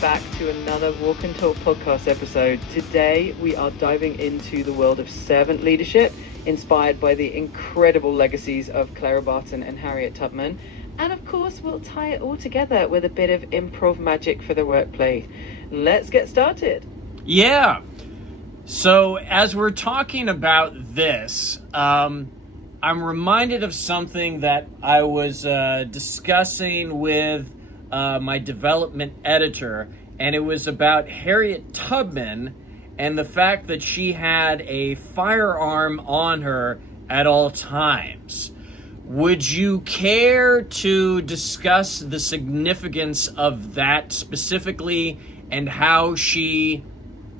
back to another Walk and Talk podcast episode. Today we are diving into the world of servant leadership, inspired by the incredible legacies of Clara Barton and Harriet Tubman. And of course, we'll tie it all together with a bit of improv magic for the workplace. Let's get started. Yeah. So as we're talking about this, I'm reminded of something that I was discussing with my development editor, and it was about Harriet Tubman and the fact that she had a firearm on her at all times. Would you care to discuss the significance of that specifically and how she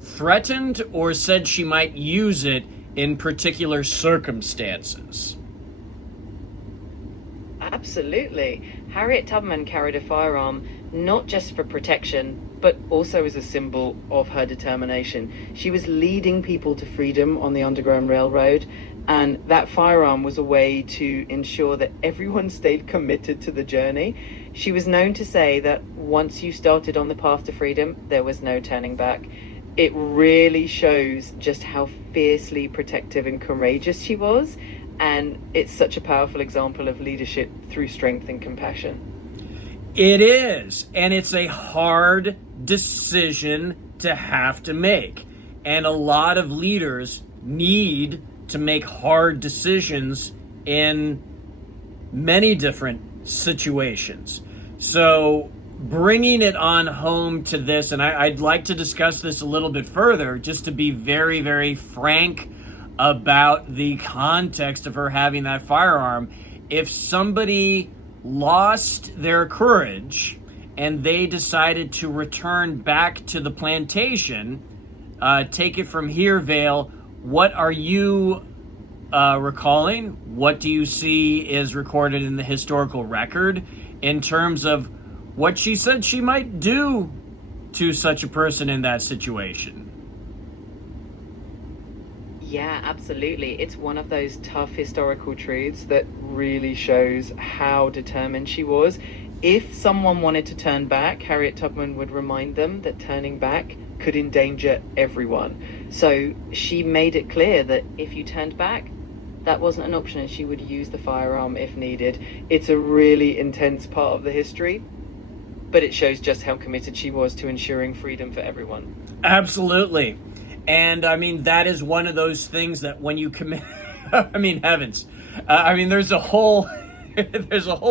threatened or said she might use it in particular circumstances? Absolutely. Harriet Tubman carried a firearm not just for protection, but also as a symbol of her determination. She was leading people to freedom on the Underground Railroad, and that firearm was a way to ensure that everyone stayed committed to the journey. She was known to say that once you started on the path to freedom, there was no turning back. It really shows just how fiercely protective and courageous she was, and it's such a powerful example of leadership through strength and compassion. It is, and it's a hard decision to have to make. And a lot of leaders need to make hard decisions in many different situations. So bringing it on home to this, and I'd like to discuss this a little bit further, just to be very, very frank about the context of her having that firearm. If somebody lost their courage and they decided to return back to the plantation, take it from here, Vale. What are you recalling? What do you see is recorded in the historical record in terms of what she said she might do to such a person in that situation? Yeah, absolutely. It's one of those tough historical truths that really shows how determined she was. If someone wanted to turn back, Harriet Tubman would remind them that turning back could endanger everyone. So she made it clear that if you turned back, that wasn't an option, and she would use the firearm if needed. It's a really intense part of the history, but it shows just how committed she was to ensuring freedom for everyone. Absolutely. And I mean, that is one of those things that when you commit, I mean, heavens, there's a whole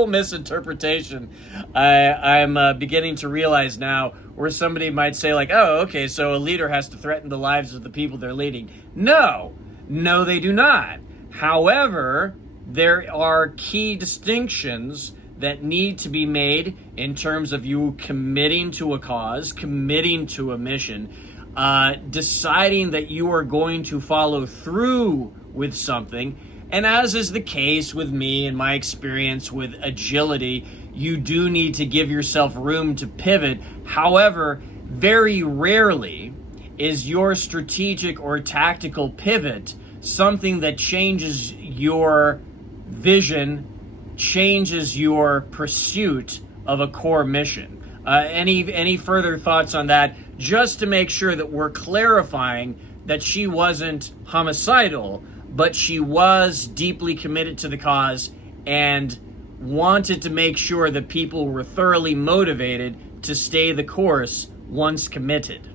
misinterpretation I'm beginning to realize now, where somebody might say like, oh, okay, so a leader has to threaten the lives of the people they're leading. No, they do not. However, there are key distinctions that need to be made in terms of you committing to a cause, committing to a mission, deciding that you are going to follow through with something. And as is the case with me and my experience with agility, you do need to give yourself room to pivot. However, very rarely is your strategic or tactical pivot something that changes your vision, changes your pursuit of a core mission. Any further thoughts on that, just to make sure that we're clarifying that she wasn't homicidal, but she was deeply committed to the cause and wanted to make sure that people were thoroughly motivated to stay the course once committed.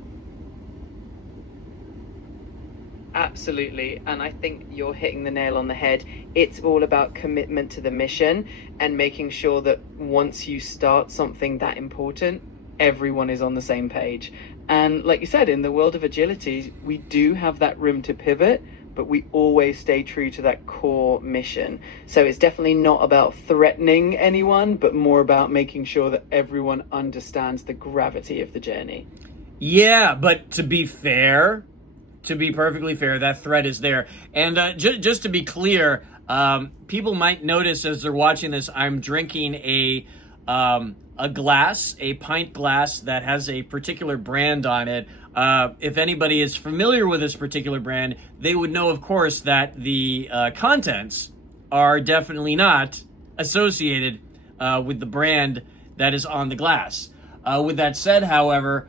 Absolutely, and I think you're hitting the nail on the head. It's all about commitment to the mission and making sure that once you start something that important, everyone is on the same page. And like you said, in the world of agility, we do have that room to pivot, but we always stay true to that core mission. So it's definitely not about threatening anyone, but more about making sure that everyone understands the gravity of the journey. Yeah, but to be perfectly fair, that threat is there. And just to be clear, people might notice as they're watching this, I'm drinking a glass, a pint glass that has a particular brand on it. If anybody is familiar with this particular brand, they would know, of course, that the contents are definitely not associated with the brand that is on the glass. With that said, however,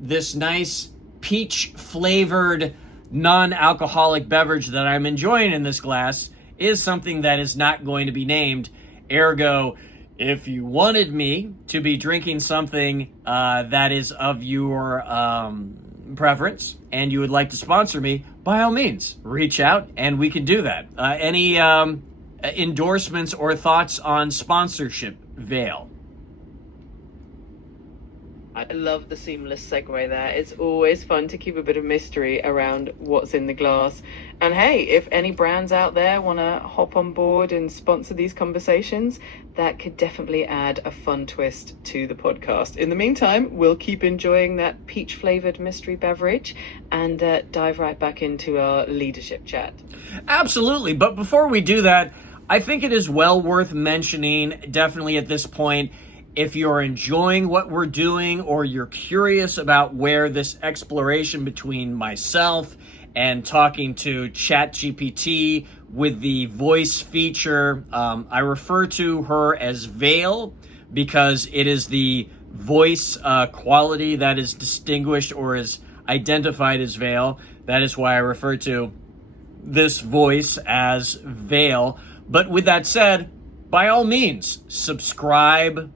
this nice peach-flavored non-alcoholic beverage that I'm enjoying in this glass is something that is not going to be named. Ergo, if you wanted me to be drinking something that is of your preference and you would like to sponsor me, by all means, reach out and we can do that. Any endorsements or thoughts on sponsorship, Vale? I love the seamless segue there. It's always fun to keep a bit of mystery around what's in the glass. And hey, if any brands out there want to hop on board and sponsor these conversations, that could definitely add a fun twist to the podcast. In the meantime, we'll keep enjoying that peach-flavored mystery beverage and dive right back into our leadership chat. Absolutely. But before we do that, I think it is well worth mentioning, definitely at this point, if you're enjoying what we're doing or you're curious about where this exploration between myself and talking to ChatGPT with the voice feature, I refer to her as Vale because it is the voice quality that is distinguished or is identified as Vale. That is why I refer to this voice as Vale. But with that said, by all means, subscribe,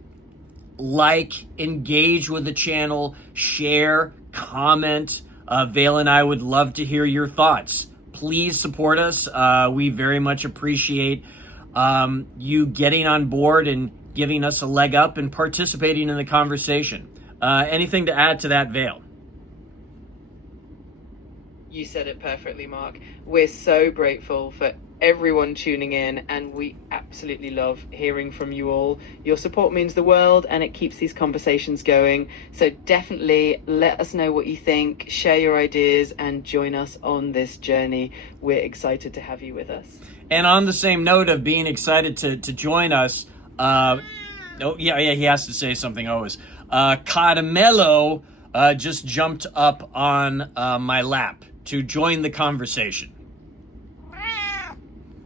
like, engage with the channel, share, comment. Vale and I would love to hear your thoughts. Please support us. We very much appreciate you getting on board and giving us a leg up and participating in the conversation. Anything to add to that, Vale? You said it perfectly, Mark. We're so grateful for everyone tuning in, and we absolutely love hearing from you all. Your support means the world, and it keeps these conversations going. So definitely let us know what you think, share your ideas, and join us on this journey. We're excited to have you with us. And on the same note of being excited to join us, he has to say something always. Caramelo just jumped up on my lap to join the conversation.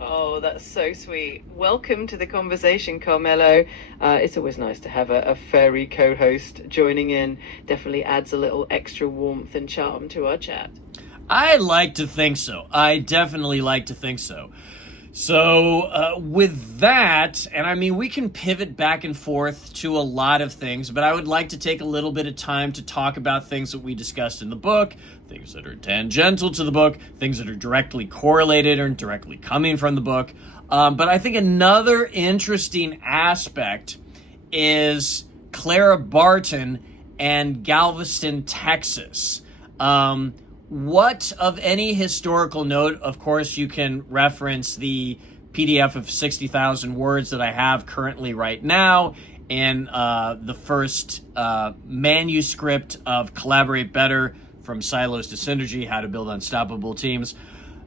Oh, that's so sweet. Welcome to the conversation, Carmelo. It's always nice to have a furry co-host joining in. Definitely adds a little extra warmth and charm to our chat. I like to think so. I definitely like to think so. So with that, and I mean, we can pivot back and forth to a lot of things, but I would like to take a little bit of time to talk about things that we discussed in the book, things that are tangential to the book, things that are directly correlated or directly coming from the book. But I think another interesting aspect is Clara Barton and Galveston, Texas. What of any historical note? Of course, you can reference the PDF of 60,000 words that I have currently right now in the first manuscript of Collaborate Better, From Silos to Synergy, How to Build Unstoppable Teams.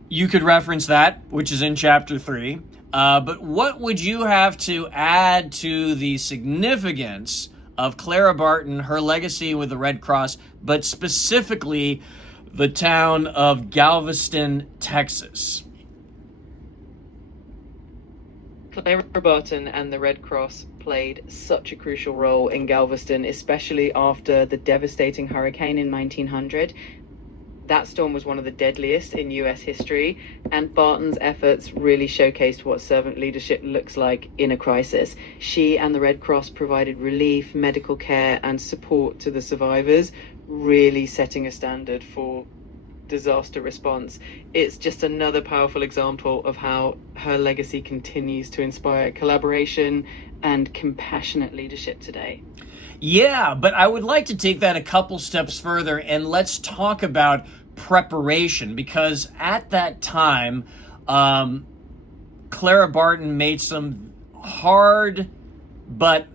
You could reference that, which is in Chapter 3. But what would you have to add to the significance of Clara Barton, her legacy with the Red Cross, but specifically the town of Galveston, Texas? Clara Barton and the Red Cross played such a crucial role in Galveston, especially after the devastating hurricane in 1900. That storm was one of the deadliest in US history, and Barton's efforts really showcased what servant leadership looks like in a crisis. She and the Red Cross provided relief, medical care, and support to the survivors, really setting a standard for disaster response. It's just another powerful example of how her legacy continues to inspire collaboration and compassionate leadership today. Yeah, but I would like to take that a couple steps further, and let's talk about preparation, because at that time, Clara Barton made some hard but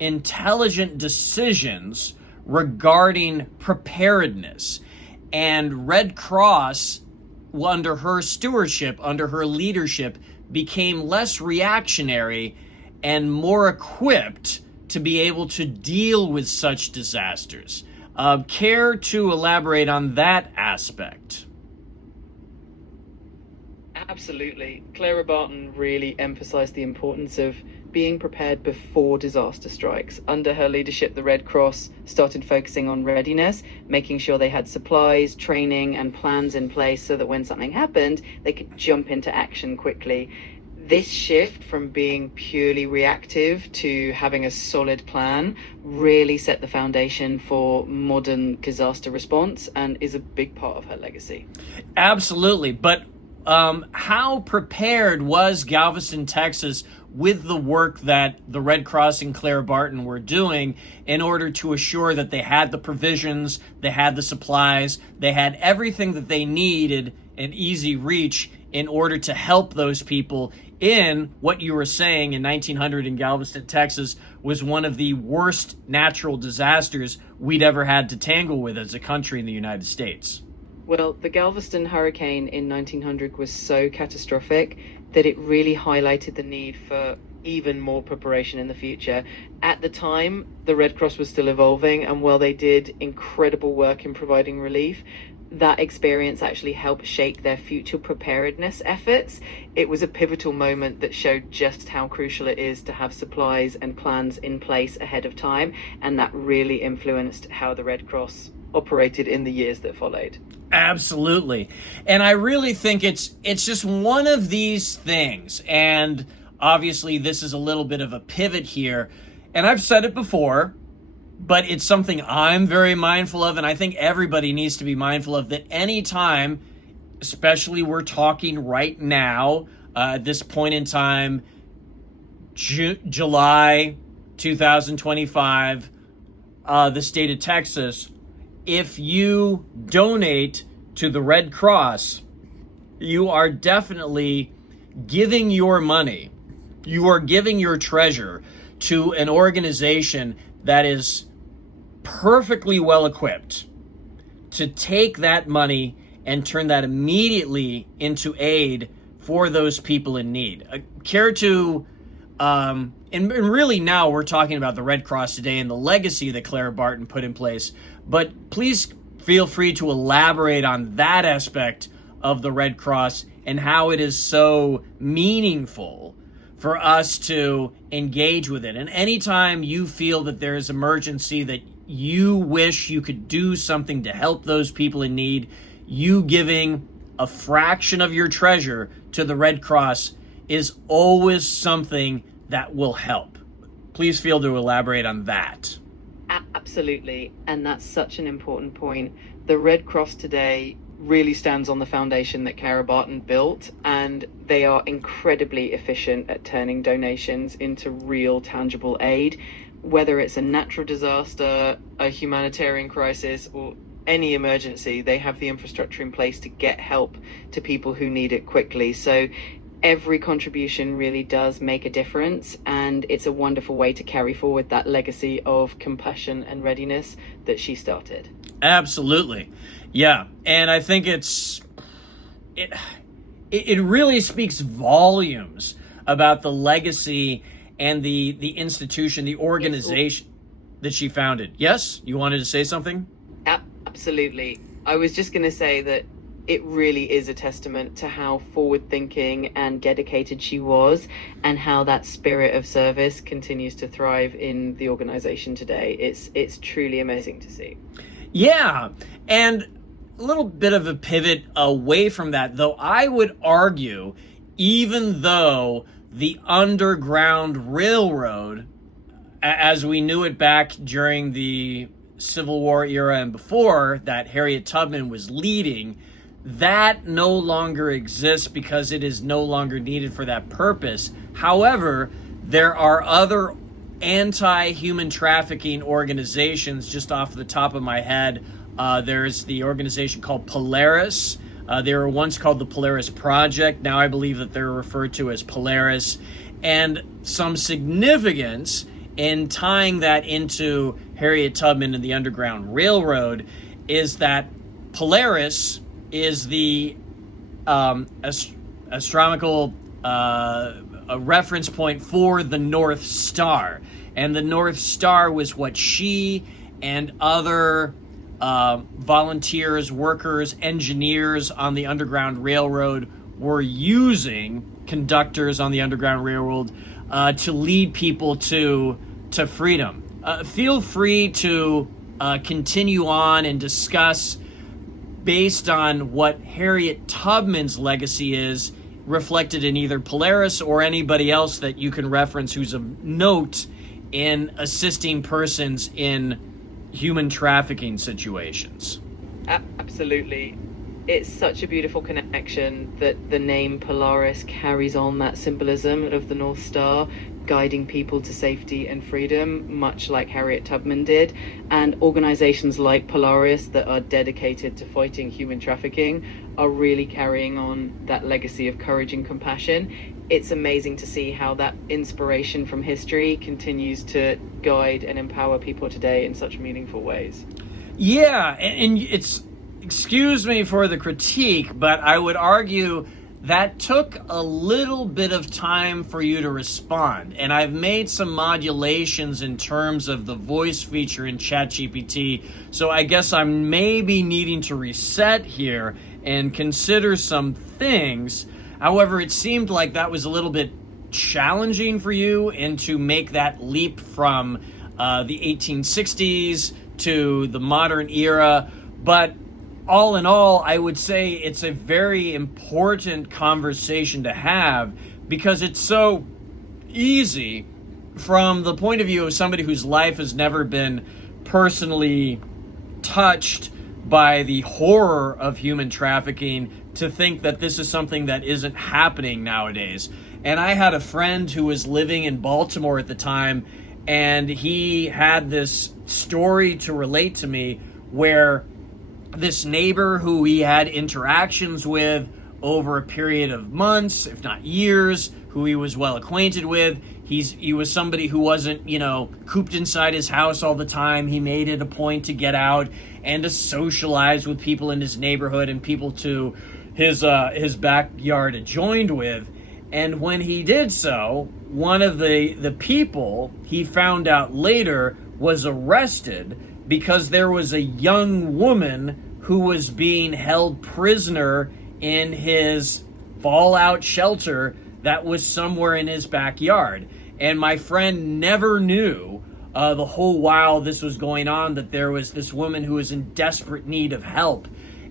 intelligent decisions regarding preparedness. And Red Cross, under her stewardship, under her leadership, became less reactionary and more equipped to be able to deal with such disasters. Care to elaborate on that aspect? Absolutely. Clara Barton really emphasized the importance of being prepared before disaster strikes. Under her leadership, the Red Cross started focusing on readiness, making sure they had supplies, training, and plans in place so that when something happened, they could jump into action quickly. This shift from being purely reactive to having a solid plan really set the foundation for modern disaster response and is a big part of her legacy. Absolutely. But how prepared was Galveston, Texas, with the work that the Red Cross and Clara Barton were doing in order to assure that they had the provisions, they had the supplies, they had everything that they needed in easy reach in order to help those people in what you were saying in 1900 in Galveston, Texas, was one of the worst natural disasters we'd ever had to tangle with as a country in the United States? Well, the Galveston hurricane in 1900 was so catastrophic that it really highlighted the need for even more preparation in the future. At the time, the Red Cross was still evolving, and while they did incredible work in providing relief, that experience actually helped shape their future preparedness efforts. It was a pivotal moment that showed just how crucial it is to have supplies and plans in place ahead of time, and that really influenced how the Red Cross operated in the years that followed. Absolutely. And I really think it's just one of these things. And obviously this is a little bit of a pivot here. And I've said it before, but it's something I'm very mindful of, and I think everybody needs to be mindful of, that any time, especially we're talking right now, at this point in time, July 2025, the state of Texas, if you donate to the Red Cross, you are definitely giving your money, you are giving your treasure to an organization that is perfectly well equipped to take that money and turn that immediately into aid for those people in need. Care to, and really now we're talking about the Red Cross today and the legacy that Clara Barton put in place, but please feel free to elaborate on that aspect of the Red Cross and how it is so meaningful for us to engage with it. And anytime you feel that there is emergency, that you wish you could do something to help those people in need, you giving a fraction of your treasure to the Red Cross is always something that will help. Please feel to elaborate on that. Absolutely. And that's such an important point. The Red Cross today really stands on the foundation that Clara Barton built, and they are incredibly efficient at turning donations into real tangible aid. Whether it's a natural disaster, a humanitarian crisis, or any emergency, they have the infrastructure in place to get help to people who need it quickly. So every contribution really does make a difference, and it's a wonderful way to carry forward that legacy of compassion and readiness that she started. Absolutely. Yeah. And I think it really speaks volumes about the legacy and the institution, the organization that she founded. Yes? You wanted to say something? Absolutely. I was just going to say that it really is a testament to how forward-thinking and dedicated she was, and how that spirit of service continues to thrive in the organization today. It's truly amazing to see. Yeah, and a little bit of a pivot away from that, though I would argue, even though the Underground Railroad, as we knew it back during the Civil War era and before, that Harriet Tubman was leading, that no longer exists because it is no longer needed for that purpose. However, there are other anti-human trafficking organizations. Just off the top of my head, there's the organization called Polaris. They were once called the Polaris Project. Now I believe that they're referred to as Polaris. And some significance in tying that into Harriet Tubman and the Underground Railroad is that Polaris is the astronomical a reference point for the North Star. And the North Star was what she and other volunteers, workers, engineers on the Underground Railroad were using conductors on the Underground Railroad to lead people to freedom. Feel free to continue on and discuss based on what Harriet Tubman's legacy is reflected in either Polaris or anybody else that you can reference who's of note in assisting persons in human trafficking situations. Absolutely. It's such a beautiful connection that the name Polaris carries on that symbolism of the North Star, guiding people to safety and freedom, much like Harriet Tubman did. And organizations like Polaris that are dedicated to fighting human trafficking are really carrying on that legacy of courage and compassion. It's amazing to see how that inspiration from history continues to guide and empower people today in such meaningful ways. Yeah, and it's, excuse me for the critique, but I would argue that took a little bit of time for you to respond. And I've made some modulations in terms of the voice feature in ChatGPT, so I guess I'm maybe needing to reset here and consider some things. However, it seemed like that was a little bit challenging for you, and to make that leap from the 1860s to the modern era. But all in all, I would say it's a very important conversation to have, because it's so easy from the point of view of somebody whose life has never been personally touched by the horror of human trafficking to think that this is something that isn't happening nowadays. And I had a friend who was living in Baltimore at the time, and he had this story to relate to me where this neighbor who he had interactions with over a period of months, if not years, who he was well acquainted with. He was somebody who wasn't, cooped inside his house all the time. He made it a point to get out and to socialize with people in his neighborhood and people to his backyard adjoined with. And when he did so, one of the people he found out later was arrested because there was a young woman who was being held prisoner in his fallout shelter that was somewhere in his backyard. And my friend never knew the whole while this was going on that there was this woman who was in desperate need of help.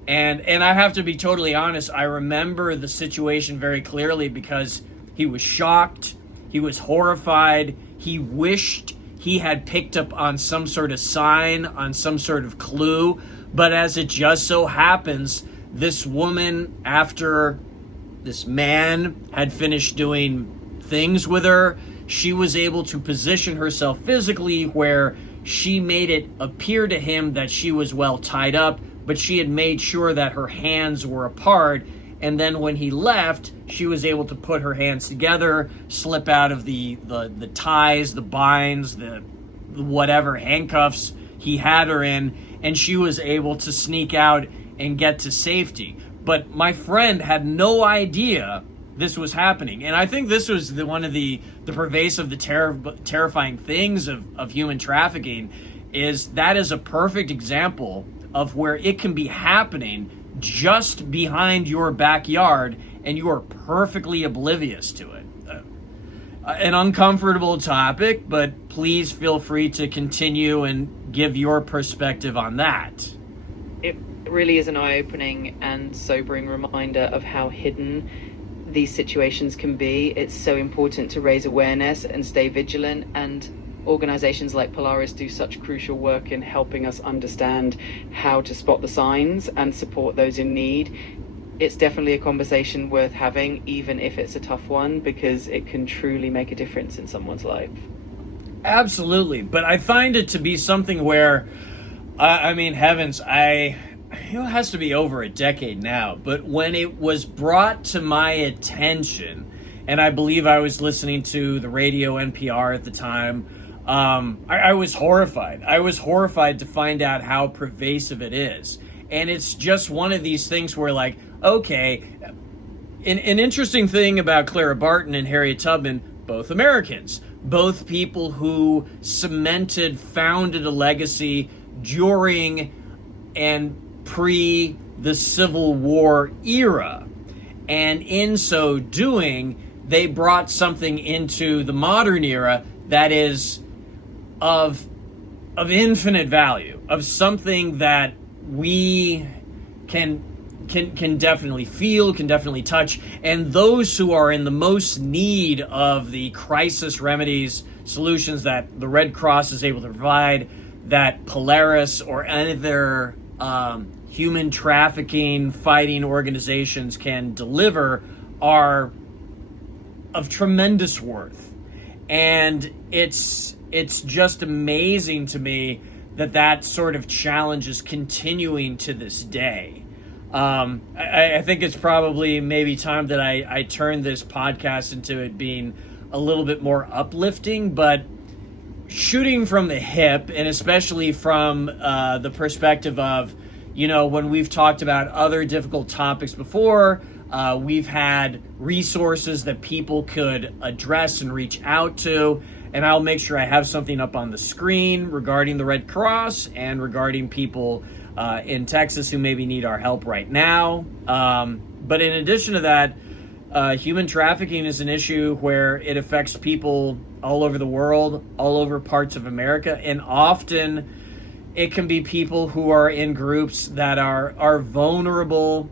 And I have to be totally honest, I remember the situation very clearly because he was shocked, he was horrified, he wished he had picked up on some sort of sign, on some sort of clue. But as it just so happens, this woman, after this man had finished doing things with her, she was able to position herself physically where she made it appear to him that she was well tied up, but she had made sure that her hands were apart. And then when he left, she was able to put her hands together, slip out of the ties, the binds, the whatever handcuffs he had her in, and she was able to sneak out and get to safety. But my friend had no idea this was happening. And I think this was one of the pervasive, terrifying things of human trafficking, is that is a perfect example of where it can be happening just behind your backyard and you are perfectly oblivious to it. An uncomfortable topic, but please feel free to continue and give your perspective on that. It really is an eye-opening and sobering reminder of how hidden these situations can be. It's so important to raise awareness and stay vigilant, and organizations like Polaris do such crucial work in helping us understand how to spot the signs and support those in need. It's definitely a conversation worth having, even if it's a tough one, because it can truly make a difference in someone's life. Absolutely. But I find it to be something where, heavens, it has to be over a decade now, but when it was brought to my attention, and I believe I was listening to the radio NPR at the time, I was horrified. I was horrified to find out how pervasive it is. And it's just one of these things where, like, okay, an interesting thing about Clara Barton and Harriet Tubman, both Americans, both people who founded a legacy during and pre the Civil War era. And in so doing, they brought something into the modern era that is of infinite value, of something that we can definitely feel, can definitely touch, and those who are in the most need of the crisis remedies, solutions that the Red Cross is able to provide, that Polaris or other human trafficking fighting organizations can deliver, are of tremendous worth. And it's just amazing to me that sort of challenge is continuing to this day. I think it's probably maybe time that I turn this podcast into it being a little bit more uplifting, but shooting from the hip, and especially from the perspective of, when we've talked about other difficult topics before, we've had resources that people could address and reach out to, and I'll make sure I have something up on the screen regarding the Red Cross and regarding people in Texas who maybe need our help right now. But in addition to that, human trafficking is an issue where it affects people all over the world, all over parts of America, and often it can be people who are in groups that are vulnerable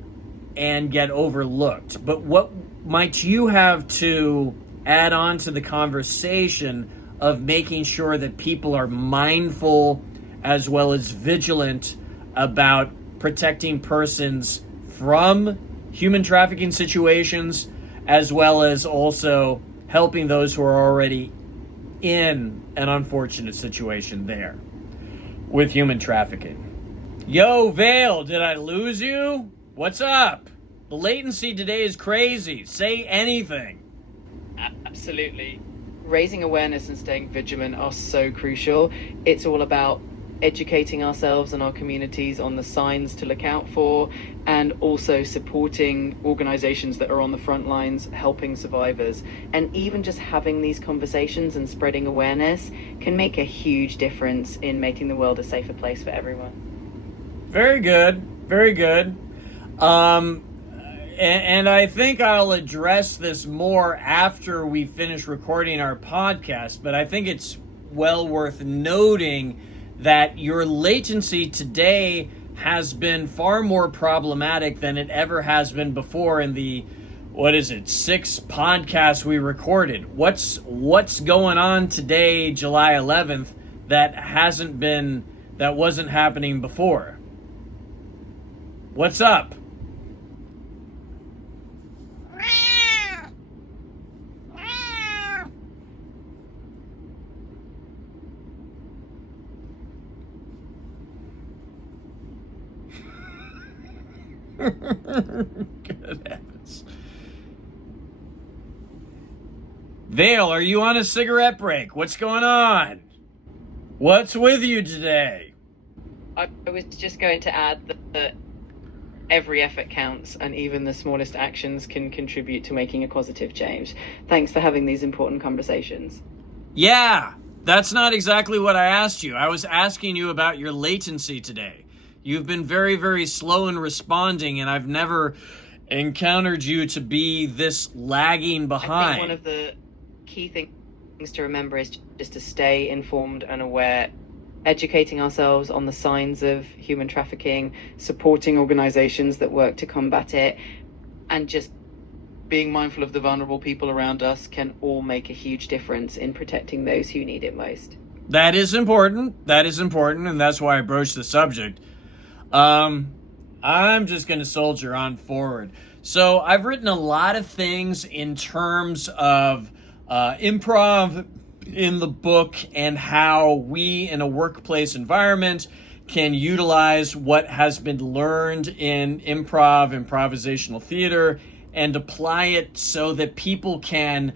and get overlooked. But what might you have to add on to the conversation of making sure that people are mindful as well as vigilant about protecting persons from human trafficking situations, as well as also helping those who are already in an unfortunate situation there with human trafficking? Yo, Vale, did I lose you? What's up? The latency today is crazy. Say anything. Absolutely. Raising awareness and staying vigilant are so crucial. It's all about educating ourselves and our communities on the signs to look out for, and also supporting organizations that are on the front lines helping survivors. And even just having these conversations and spreading awareness can make a huge difference in making the world a safer place for everyone. Very good. Very good. And I think I'll address this more after we finish recording our podcast, but I think it's well worth noting that your latency today has been far more problematic than it ever has been before in the, 6 podcasts we recorded. What's going on today, July 11th, that wasn't happening before? What's up? Good heavens. Vale, are you on a cigarette break? What's going on? What's with you today? I was just going to add that every effort counts, and even the smallest actions can contribute to making a positive change. Thanks for having these important conversations. Yeah, that's not exactly what I asked you. I was asking you about your latency today. You've been very, very slow in responding, and I've never encountered you to be this lagging behind. I think one of the key things to remember is just to stay informed and aware, educating ourselves on the signs of human trafficking, supporting organizations that work to combat it, and just being mindful of the vulnerable people around us can all make a huge difference in protecting those who need it most. That is important, and that's why I broached the subject. I'm just going to soldier on forward. So I've written a lot of things in terms of improv in the book, and how we in a workplace environment can utilize what has been learned in improvisational theater, and apply it so that people can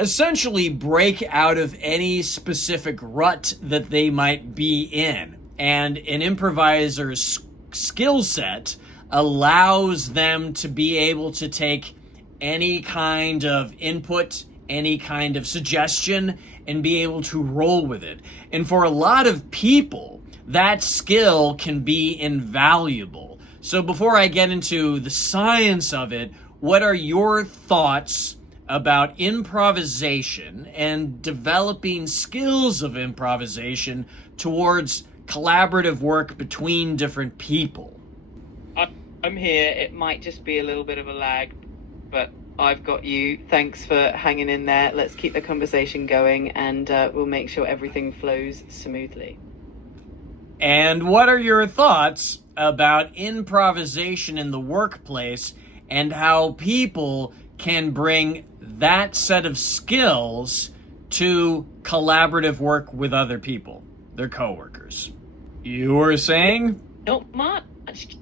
essentially break out of any specific rut that they might be in. And an improviser's skill set allows them to be able to take any kind of input, any kind of suggestion, and be able to roll with it. And for a lot of people, that skill can be invaluable. So before I get into the science of it, what are your thoughts about improvisation and developing skills of improvisation towards collaborative work between different people? I'm here. It might just be a little bit of a lag, but I've got you. Thanks for hanging in there. Let's keep the conversation going, and we'll make sure everything flows smoothly. And what are your thoughts about improvisation in the workplace and how people can bring that set of skills to collaborative work with other people, their coworkers? You were saying? Not much.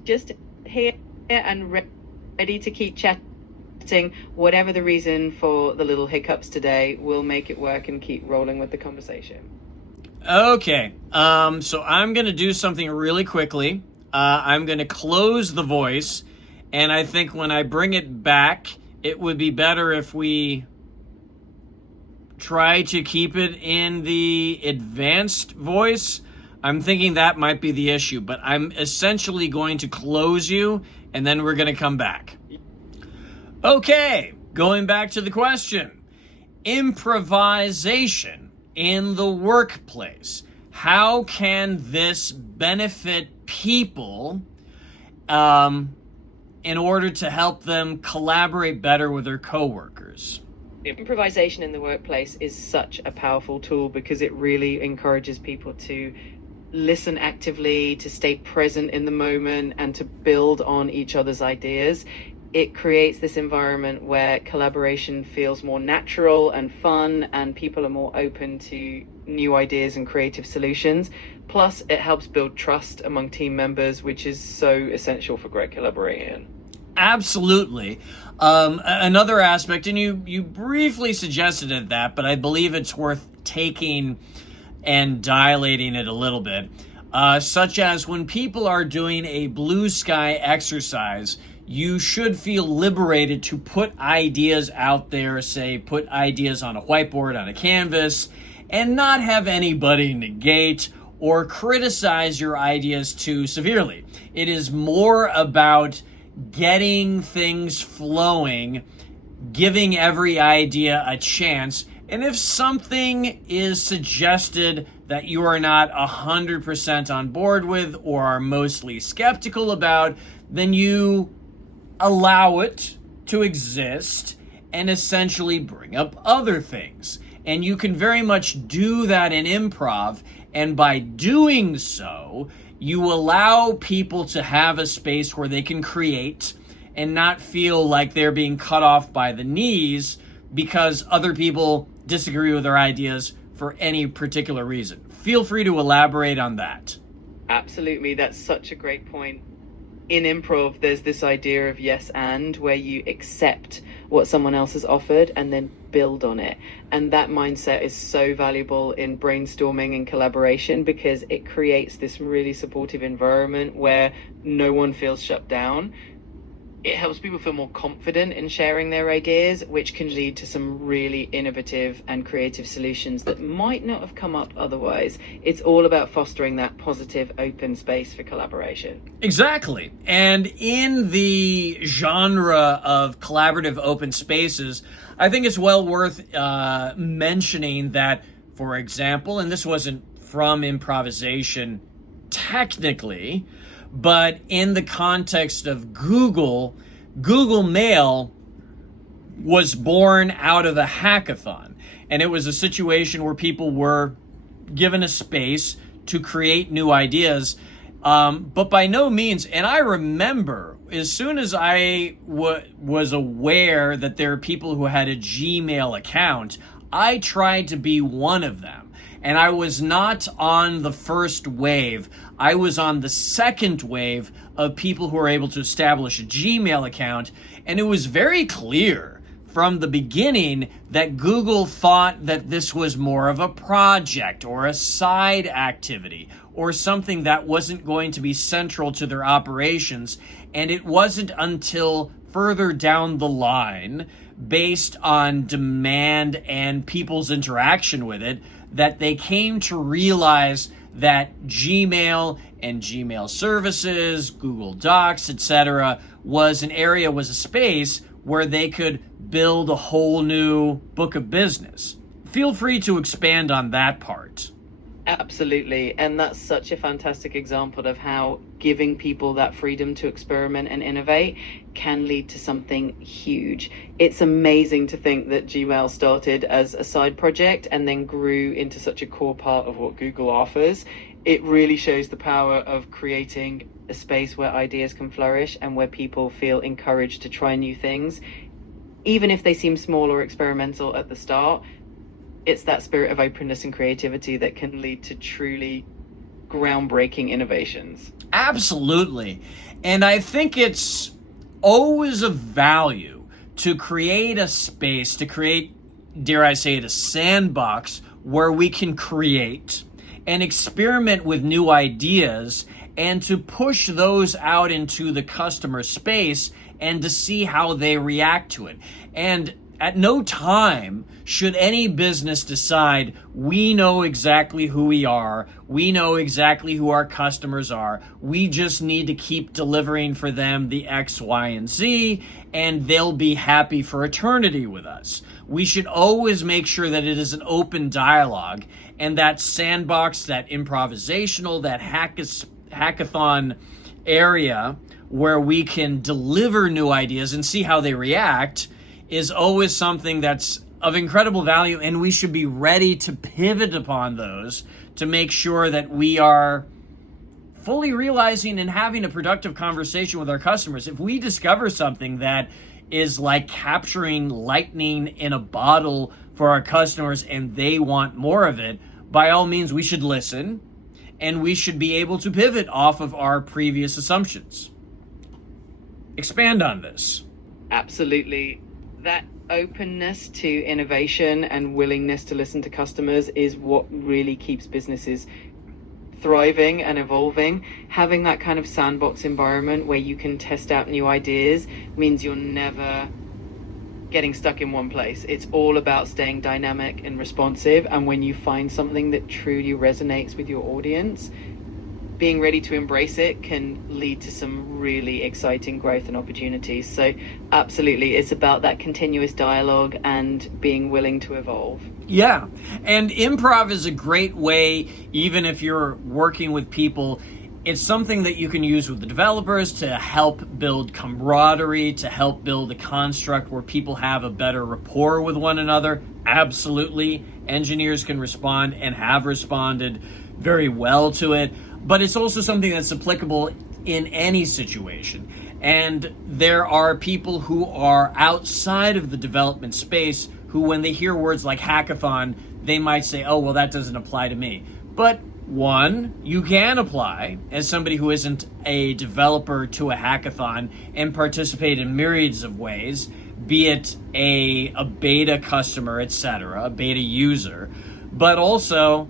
Just here and ready to keep chatting. Whatever the reason for the little hiccups today, we'll make it work and keep rolling with the conversation. Okay, so I'm going to do something really quickly. I'm going to close the voice, and I think when I bring it back, it would be better if we try to keep it in the advanced voice. I'm thinking that might be the issue, but I'm essentially going to close you, and then we're going to come back. Okay, going back to the question. Improvisation in the workplace. How can this benefit people in order to help them collaborate better with their coworkers? Improvisation in the workplace is such a powerful tool because it really encourages people to listen actively, to stay present in the moment, and to build on each other's ideas. It creates this environment where collaboration feels more natural and fun, and people are more open to new ideas and creative solutions. Plus, it helps build trust among team members, which is so essential for great collaboration. Absolutely. Another aspect, and you briefly suggested that, but I believe it's worth taking and dilating it a little bit, such as when people are doing a blue sky exercise, you should feel liberated to put ideas out there, say put ideas on a whiteboard, on a canvas, and not have anybody negate or criticize your ideas too severely. It is more about getting things flowing, giving every idea a chance, and if something is suggested that you are not 100% on board with or are mostly skeptical about, then you allow it to exist and essentially bring up other things. And you can very much do that in improv, and by doing so, you allow people to have a space where they can create and not feel like they're being cut off by the knees because other people disagree with their ideas for any particular reason. Feel free to elaborate on that. Absolutely, that's such a great point. In improv, there's this idea of yes and, where you accept what someone else has offered and then build on it. And that mindset is so valuable in brainstorming and collaboration because it creates this really supportive environment where no one feels shut down. It helps people feel more confident in sharing their ideas, which can lead to some really innovative and creative solutions that might not have come up otherwise. It's all about fostering that positive, open space for collaboration. Exactly. And in the genre of collaborative open spaces, I think it's well worth mentioning that, for example, and this wasn't from improvisation technically, but in the context of Google Mail was born out of a hackathon. And it was a situation where people were given a space to create new ideas. But by no means, and I remember as soon as I was aware that there are people who had a Gmail account, I tried to be one of them. And I was not on the first wave. I was on the second wave of people who were able to establish a Gmail account. And it was very clear from the beginning that Google thought that this was more of a project or a side activity or something that wasn't going to be central to their operations. And it wasn't until further down the line, based on demand and people's interaction with it, that they came to realize that Gmail and Gmail services, Google Docs, etc., was a space where they could build a whole new book of business. Feel free to expand on that part. Absolutely. And that's such a fantastic example of how giving people that freedom to experiment and innovate can lead to something huge. It's amazing to think that Gmail started as a side project and then grew into such a core part of what Google offers. It really shows the power of creating a space where ideas can flourish and where people feel encouraged to try new things, even if they seem small or experimental at the start. It's that spirit of openness and creativity that can lead to truly groundbreaking innovations. Absolutely. And I think it's always of value to create a space, to create, dare I say it, a sandbox where we can create and experiment with new ideas and to push those out into the customer space and to see how they react to it. And at no time should any business decide we know exactly who we are, we know exactly who our customers are, we just need to keep delivering for them the X, Y, and Z, and they'll be happy for eternity with us. We should always make sure that it is an open dialogue, and that sandbox, that improvisational, that hackathon area where we can deliver new ideas and see how they react is always something that's of incredible value, and we should be ready to pivot upon those to make sure that we are fully realizing and having a productive conversation with our customers. If we discover something that is like capturing lightning in a bottle for our customers and they want more of it, by all means, we should listen, and we should be able to pivot off of our previous assumptions. Expand on this. Absolutely. That openness to innovation and willingness to listen to customers is what really keeps businesses thriving and evolving. Having that kind of sandbox environment where you can test out new ideas means you're never getting stuck in one place. It's all about staying dynamic and responsive, and when you find something that truly resonates with your audience, being ready to embrace it can lead to some really exciting growth and opportunities. So absolutely, it's about that continuous dialogue and being willing to evolve. Yeah, and improv is a great way, even if you're working with people, it's something that you can use with the developers to help build camaraderie, to help build a construct where people have a better rapport with one another. Absolutely, engineers can respond and have responded very well to it. But it's also something that's applicable in any situation. And there are people who are outside of the development space who, when they hear words like hackathon, they might say, oh, well, that doesn't apply to me. But one, you can apply as somebody who isn't a developer to a hackathon and participate in myriads of ways, be it a beta customer, etc., a beta user, but also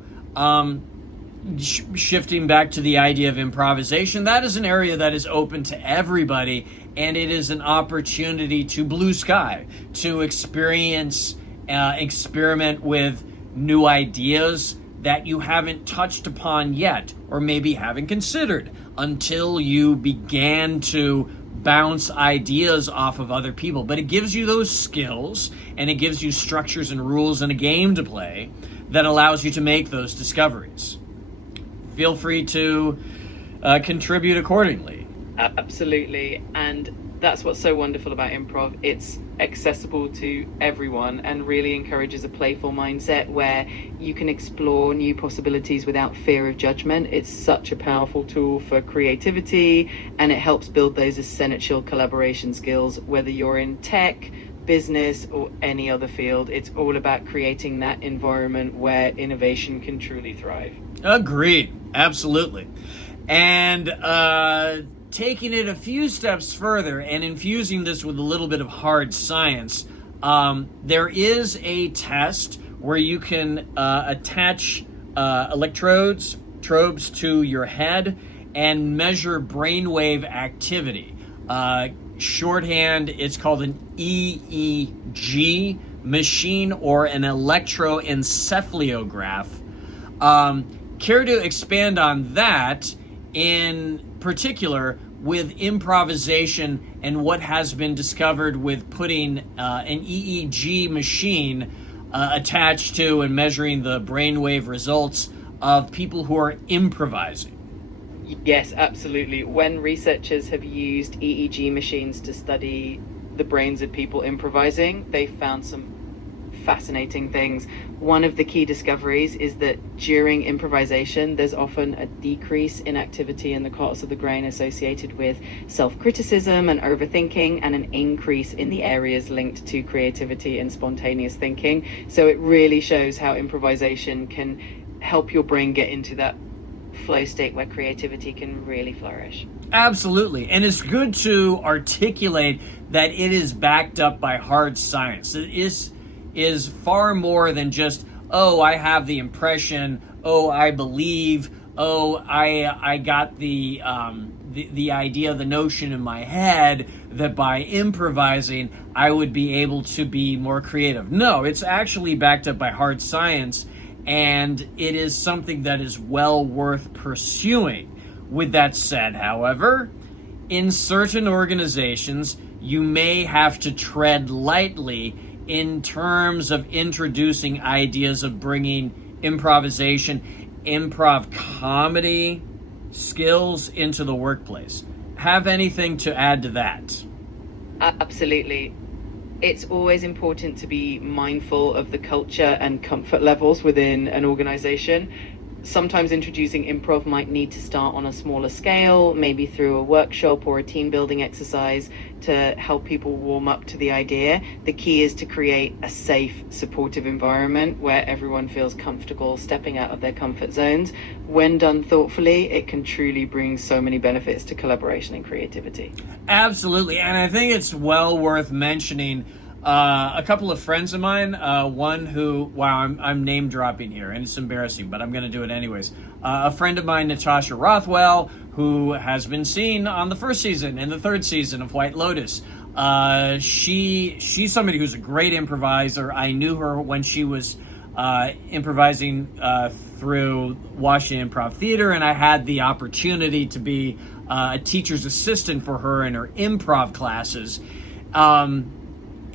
shifting back to the idea of improvisation, that is an area that is open to everybody, and it is an opportunity to blue sky, to experience, experiment with new ideas that you haven't touched upon yet, or maybe haven't considered until you began to bounce ideas off of other people. But it gives you those skills, and it gives you structures and rules and a game to play that allows you to make those discoveries. Feel free to contribute accordingly. Absolutely. And that's what's so wonderful about improv. It's accessible to everyone and really encourages a playful mindset where you can explore new possibilities without fear of judgment. It's such a powerful tool for creativity, and it helps build those essential collaboration skills, whether you're in tech, business, or any other field. It's all about creating that environment where innovation can truly thrive. Agreed. Absolutely. And taking it a few steps further and infusing this with a little bit of hard science, there is a test where you can attach electrodes to your head and measure brainwave activity. Shorthand, it's called an EEG machine, or an electroencephalograph. Care to expand on that, in particular with improvisation and what has been discovered with putting an EEG machine attached to and measuring the brainwave results of people who are improvising? Yes, absolutely. When researchers have used EEG machines to study the brains of people improvising, they found some fascinating things. One of the key discoveries is that during improvisation, there's often a decrease in activity in the cortex of the brain associated with self-criticism and overthinking, and an increase in the areas linked to creativity and spontaneous thinking. So it really shows how improvisation can help your brain get into that flow state where creativity can really flourish. Absolutely. And it's good to articulate that it is backed up by hard science. It is far more than just, oh, I have the impression, oh, I believe, oh, I got the idea, the notion in my head that by improvising I would be able to be more creative. No, it's actually backed up by hard science, and it is something that is well worth pursuing. With that said, however, in certain organizations, you may have to tread lightly in terms of introducing ideas of bringing improvisation, improv comedy skills into the workplace. Have anything to add to that? Absolutely. It's always important to be mindful of the culture and comfort levels within an organization. Sometimes introducing improv might need to start on a smaller scale, maybe through a workshop or a team building exercise to help people warm up to the idea. The key is to create a safe, supportive environment where everyone feels comfortable stepping out of their comfort zones. When done thoughtfully, it can truly bring so many benefits to collaboration and creativity. Absolutely. And I think it's well worth mentioning a couple of friends of mine, one who, wow, I'm name dropping here and it's embarrassing, but I'm going to do it anyways. A friend of mine, Natasha Rothwell, who has been seen on the first season and the third season of White Lotus. She's somebody who's a great improviser. I knew her when she was improvising through Washington Improv Theater, and I had the opportunity to be a teacher's assistant for her in her improv classes.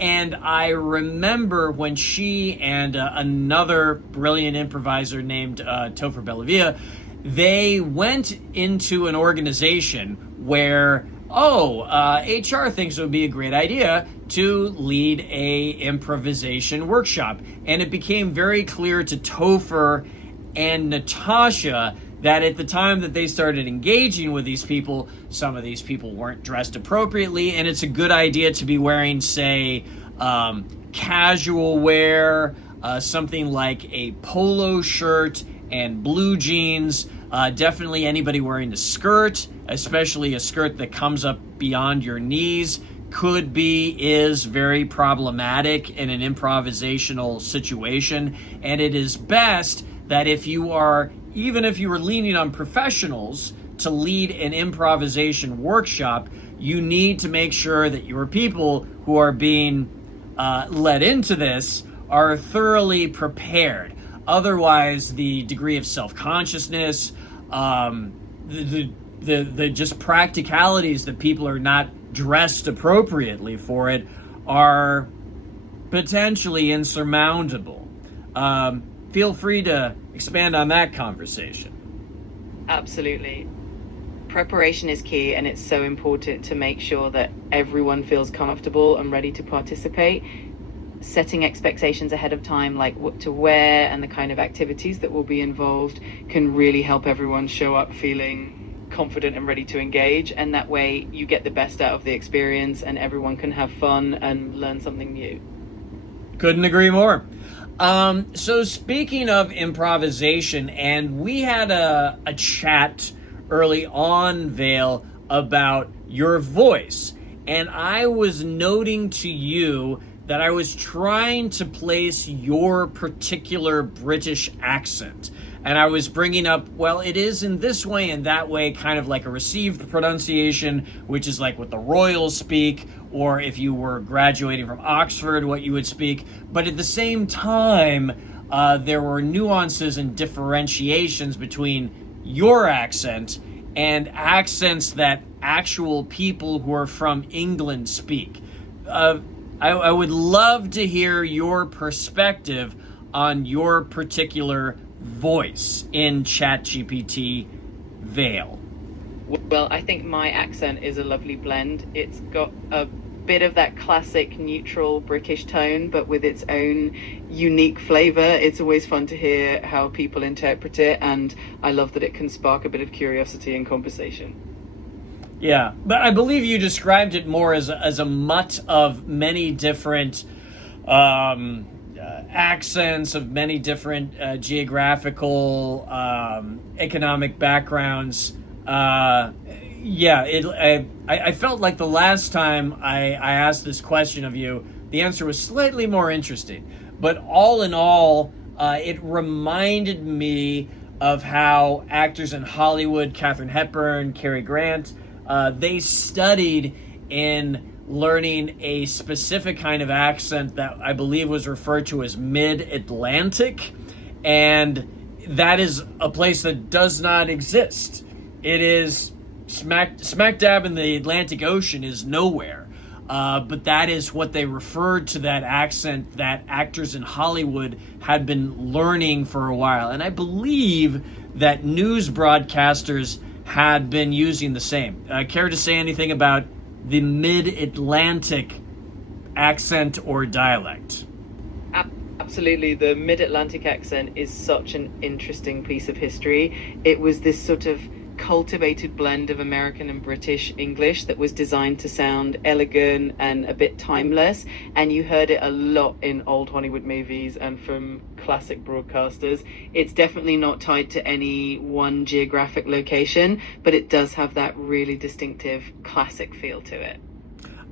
And I remember when she and another brilliant improviser named Topher Bellavia, they went into an organization where, HR thinks it would be a great idea to lead a improvisation workshop. And it became very clear to Topher and Natasha that at the time that they started engaging with these people, some of these people weren't dressed appropriately, and it's a good idea to be wearing, say, casual wear, something like a polo shirt and blue jeans. Definitely anybody wearing a skirt, especially a skirt that comes up beyond your knees, is very problematic in an improvisational situation. And it is best that even if you are leaning on professionals to lead an improvisation workshop, you need to make sure that your people who are being led into this are thoroughly prepared. Otherwise, the degree of self-consciousness, the just practicalities that people are not dressed appropriately for it are potentially insurmountable. Feel free to expand on that conversation. Absolutely. Preparation is key, and it's so important to make sure that everyone feels comfortable and ready to participate. Setting expectations ahead of time, like what to wear and the kind of activities that will be involved, can really help everyone show up feeling confident and ready to engage. And that way you get the best out of the experience and everyone can have fun and learn something new. Couldn't agree more. So speaking of improvisation, and we had a chat early on, Vale, about your voice. And I was noting to you that I was trying to place your particular British accent. And I was bringing up, well, it is in this way and that way, kind of like a received pronunciation, which is like what the royals speak, or if you were graduating from Oxford, what you would speak. But at the same time, there were nuances and differentiations between your accent and accents that actual people who are from England speak. I would love to hear your perspective on your particular voice in ChatGPT Vale. Well, I think my accent is a lovely blend. It's got a bit of that classic neutral British tone, but with its own unique flavor. It's always fun to hear how people interpret it, and I love that it can spark a bit of curiosity and conversation. Yeah, but I believe you described it more as a mutt of many different accents, of many different geographical, economic backgrounds. I felt like the last time I asked this question of you, the answer was slightly more interesting. But all in all, it reminded me of how actors in Hollywood, Katharine Hepburn, Cary Grant, they studied in learning a specific kind of accent that I believe was referred to as mid-Atlantic. And that is a place that does not exist. It is smack dab in the Atlantic Ocean is nowhere. But that is what they referred to that accent that actors in Hollywood had been learning for a while. And I believe that news broadcasters had been using the same. Care to say anything about the mid-Atlantic accent or dialect? Absolutely. The mid-Atlantic accent is such an interesting piece of history. It was this sort of cultivated blend of American and British English that was designed to sound elegant and a bit timeless, and you heard it a lot in old Hollywood movies and from classic broadcasters. It's definitely not tied to any one geographic location, but it does have that really distinctive classic feel to it.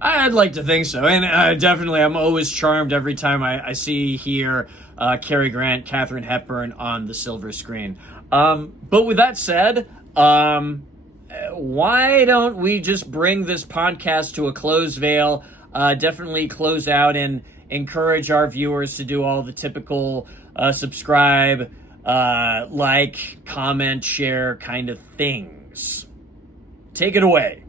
I'd like to think so, and definitely I'm always charmed every time I hear Cary Grant, Katharine Hepburn on the silver screen. But with that said, why don't we just bring this podcast to a close, Vale? Definitely close out and encourage our viewers to do all the typical subscribe, like, comment, share kind of things. Take it away.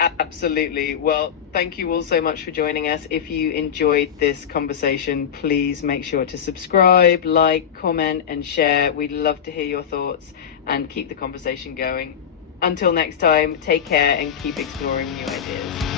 Absolutely. Well, thank you all so much for joining us. If you enjoyed this conversation, please make sure to subscribe, like, comment, and share. We'd love to hear your thoughts and keep the conversation going. Until next time, take care and keep exploring new ideas.